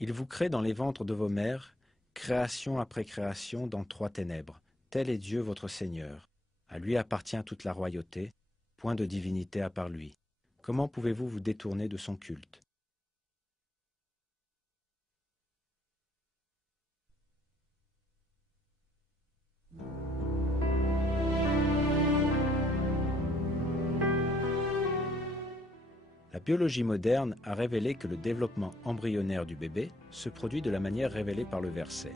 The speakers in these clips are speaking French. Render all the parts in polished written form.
Il vous crée dans les ventres de vos mères, création après création dans 3 ténèbres. Tel est Dieu votre Seigneur. À lui appartient toute la royauté, point de divinité à part lui. Comment pouvez-vous vous détourner de son culte? La biologie moderne a révélé que le développement embryonnaire du bébé se produit de la manière révélée par le verset.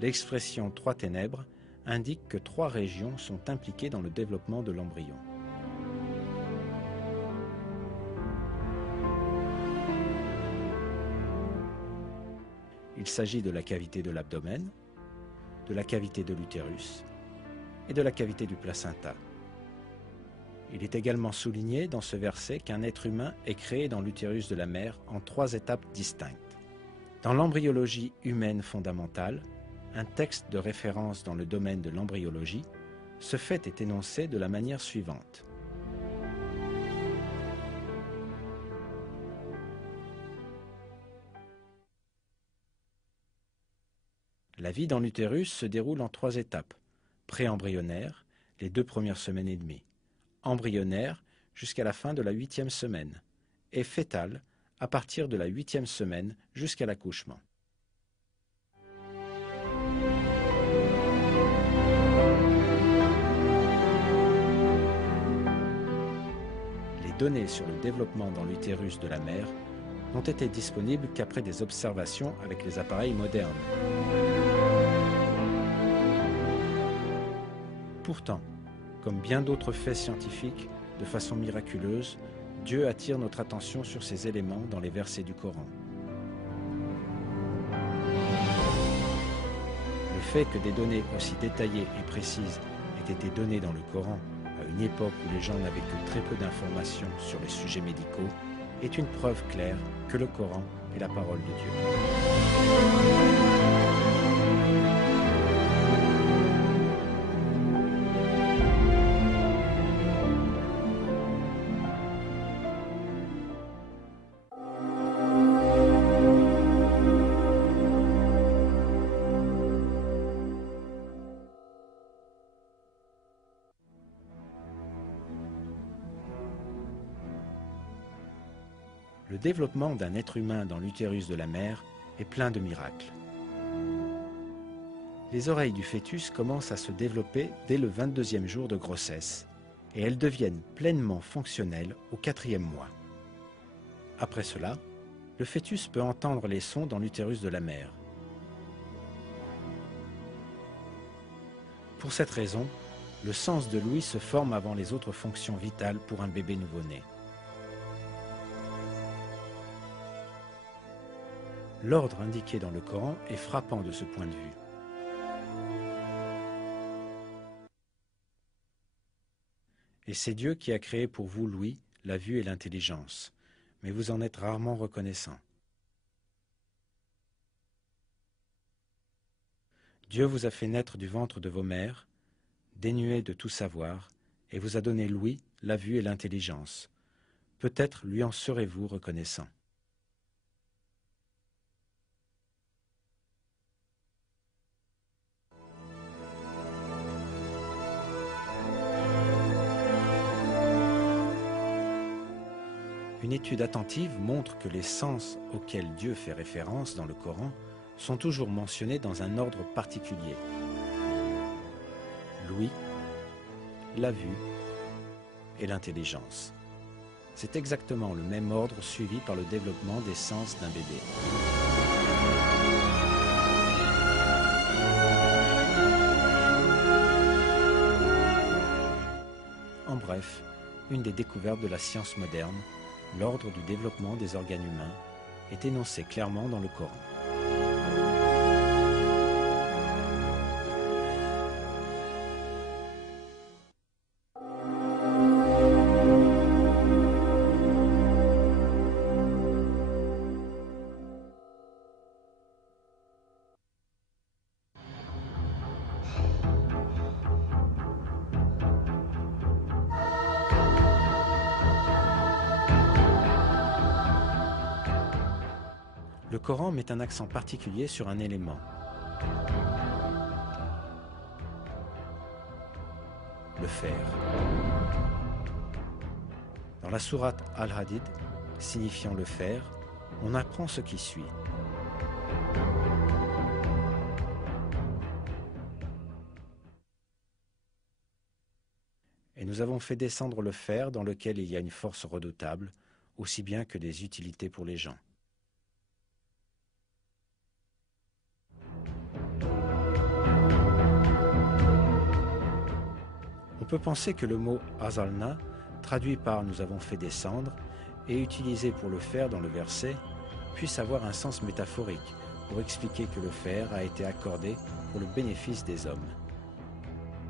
L'expression 3 ténèbres indique que 3 régions sont impliquées dans le développement de l'embryon. Il s'agit de la cavité de l'abdomen, de la cavité de l'utérus et de la cavité du placenta. Il est également souligné dans ce verset qu'un être humain est créé dans l'utérus de la mère en 3 étapes distinctes. Dans l'embryologie humaine fondamentale, un texte de référence dans le domaine de l'embryologie, ce fait est énoncé de la manière suivante. La vie dans l'utérus se déroule en 3 étapes. Préembryonnaire, les 2 premières semaines et demie. Embryonnaire, jusqu'à la fin de la 8e semaine. Et fétale, à partir de la 8e semaine jusqu'à l'accouchement. Les données sur le développement dans l'utérus de la mère n'ont été disponibles qu'après des observations avec les appareils modernes. Pourtant, comme bien d'autres faits scientifiques, de façon miraculeuse, Dieu attire notre attention sur ces éléments dans les versets du Coran. Le fait que des données aussi détaillées et précises aient été données dans le Coran à une époque où les gens n'avaient que très peu d'informations sur les sujets médicaux est une preuve claire que le Coran est la parole de Dieu. Le développement d'un être humain dans l'utérus de la mère est plein de miracles. Les oreilles du fœtus commencent à se développer dès le 22e jour de grossesse et elles deviennent pleinement fonctionnelles au 4e mois. Après cela, le fœtus peut entendre les sons dans l'utérus de la mère. Pour cette raison, le sens de l'ouïe se forme avant les autres fonctions vitales pour un bébé nouveau-né. L'ordre indiqué dans le Coran est frappant de ce point de vue. Et c'est Dieu qui a créé pour vous l'ouïe, la vue et l'intelligence, mais vous en êtes rarement reconnaissant. Dieu vous a fait naître du ventre de vos mères, dénué de tout savoir, et vous a donné l'ouïe, la vue et l'intelligence. Peut-être lui en serez-vous reconnaissant. Une étude attentive montre que les sens auxquels Dieu fait référence dans le Coran sont toujours mentionnés dans un ordre particulier. L'ouïe, la vue et l'intelligence. C'est exactement le même ordre suivi par le développement des sens d'un bébé. En bref, une des découvertes de la science moderne, l'ordre du développement des organes humains, est énoncé clairement dans le Coran. le Coran met un accent particulier sur un élément. Le fer. Dans la sourate Al-Hadid, signifiant le fer, on apprend ce qui suit. Et nous avons fait descendre le fer dans lequel il y a une force redoutable, aussi bien que des utilités pour les gens. On peut penser que le mot « azalna », traduit par « nous avons fait descendre » et utilisé pour le fer dans le verset, puisse avoir un sens métaphorique pour expliquer que le fer a été accordé pour le bénéfice des hommes.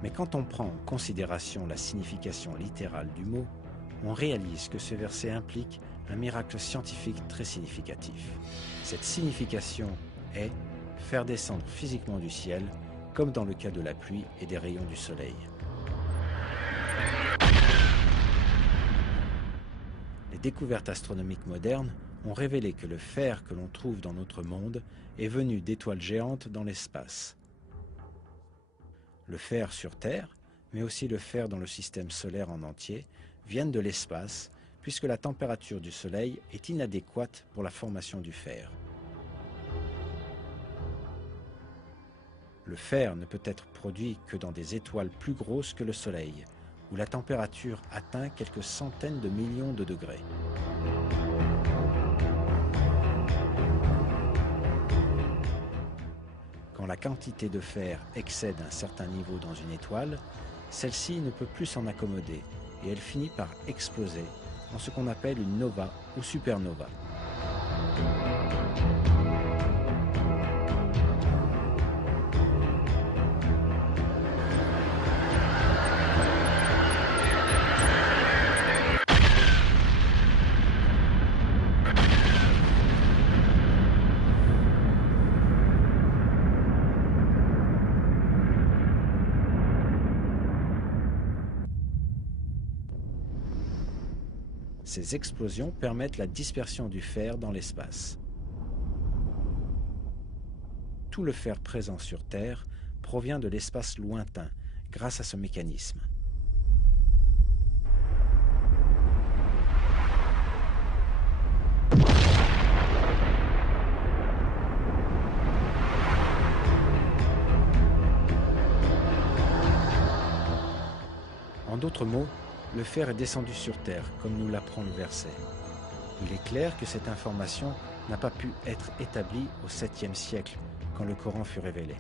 Mais quand on prend en considération la signification littérale du mot, on réalise que ce verset implique un miracle scientifique très significatif. Cette signification est faire descendre physiquement du ciel, comme dans le cas de la pluie et des rayons du soleil. Les découvertes astronomiques modernes ont révélé que le fer que l'on trouve dans notre monde est venu d'étoiles géantes dans l'espace. Le fer sur Terre, mais aussi le fer dans le système solaire en entier, viennent de l'espace, puisque la température du Soleil est inadéquate pour la formation du fer. Le fer ne peut être produit que dans des étoiles plus grosses que le Soleil, où la température atteint quelques centaines de millions de degrés. Quand la quantité de fer excède un certain niveau dans une étoile, celle-ci ne peut plus s'en accommoder et elle finit par exploser en ce qu'on appelle une nova ou supernova. Ces explosions permettent la dispersion du fer dans l'espace. Tout le fer présent sur Terre provient de l'espace lointain grâce à ce mécanisme. En d'autres mots, le fer est descendu sur Terre, comme nous l'apprend le verset. Il est clair que cette information n'a pas pu être établie au 7e siècle, quand le Coran fut révélé.